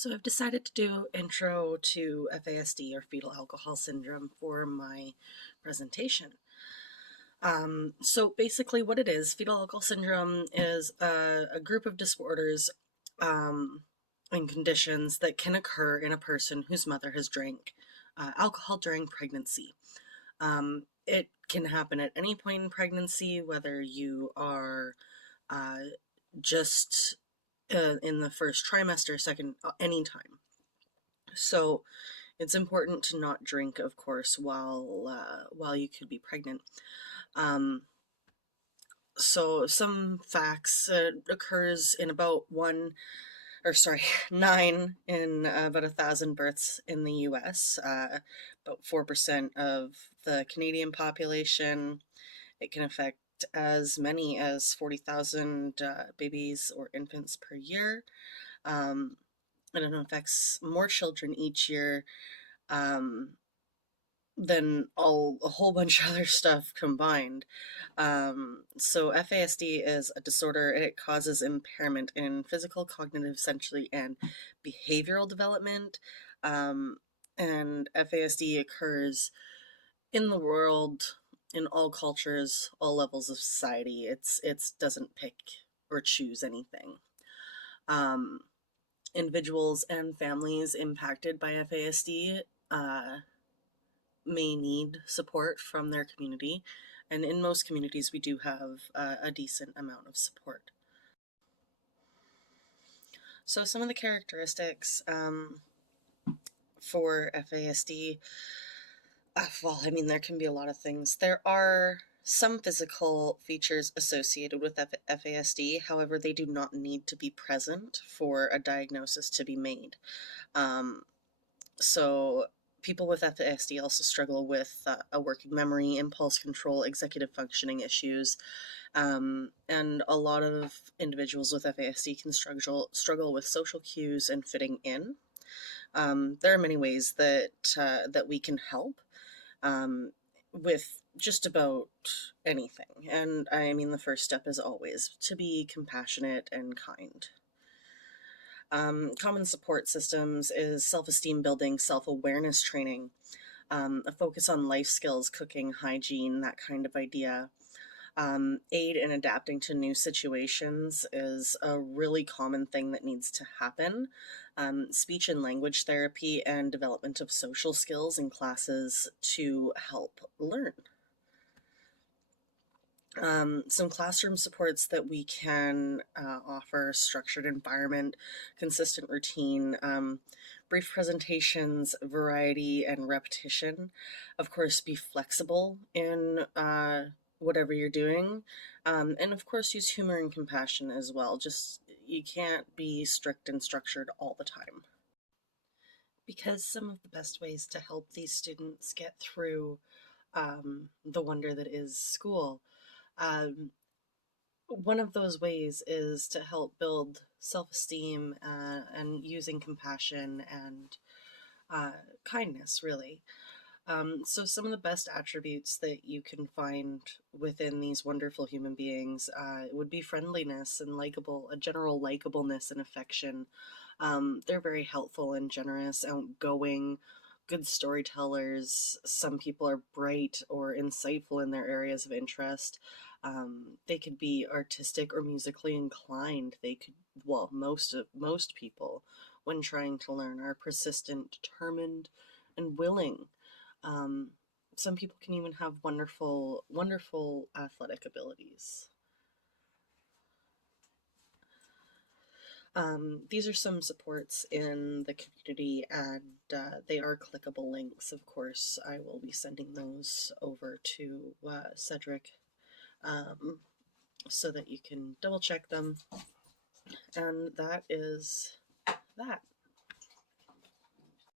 So I've decided to do intro to FASD or fetal alcohol syndrome for my presentation. So basically what it is, fetal alcohol syndrome is a group of disorders um, and conditions that can occur in a person whose mother has drank alcohol during pregnancy. It can happen at any point in pregnancy, whether you are uh, just in the first trimester, second, anytime. So it's important to not drink, of course, while you could be pregnant. Um, so some facts, occurs in about nine in about 1,000 births in the U.S. About 4% of the Canadian population. It can affect as many as 40,000 babies or infants per year. Um, and it affects more children each year um, than a whole bunch of other stuff combined. So FASD is a disorder and it causes impairment in physical, cognitive, sensory, and behavioral development. Um, and FASD occurs in the world, in all cultures, all levels of society. It doesn't pick or choose anything. Um, Individuals and families impacted by FASD may need support from their community, and in most communities we do have a decent amount of support. So some of the characteristics for FASD, well, I mean, there can be a lot of things. There are some physical features associated with FASD, however, they do not need to be present for a diagnosis to be made. So people with FASD also struggle with a working memory, impulse control, executive functioning issues, and a lot of individuals with FASD can struggle with social cues and fitting in. There are many ways that we can help um, with just about anything, and I mean the first step is always to be compassionate and kind. Common support systems is self-esteem building, self-awareness training, a focus on life skills, cooking, hygiene, that kind of idea. Aid in adapting to new situations is a really common thing that needs to happen. Speech and language therapy and development of social skills in classes to help learn. Some classroom supports that we can offer: structured environment, consistent routine, brief presentations, variety, and repetition. Of course, be flexible in whatever you're doing. And of course, use humor and compassion as well. Just, you can't be strict and structured all the time. Because some of the best ways to help these students get through the wonder that is school, um, one of those ways is to help build self-esteem and using compassion and kindness, really. So some of the best attributes that you can find within these wonderful human beings would be friendliness and a general likableness and affection. They're very helpful and generous, outgoing, good storytellers. Some people are bright or insightful in their areas of interest. They could be artistic or musically inclined. They could, well, most people, when trying to learn, are persistent, determined, and willing. Um, some people can even have wonderful athletic abilities. These are some supports in the community, and they are clickable links, of course. I will be sending those over to Cedric so that you can double check them. And that is that.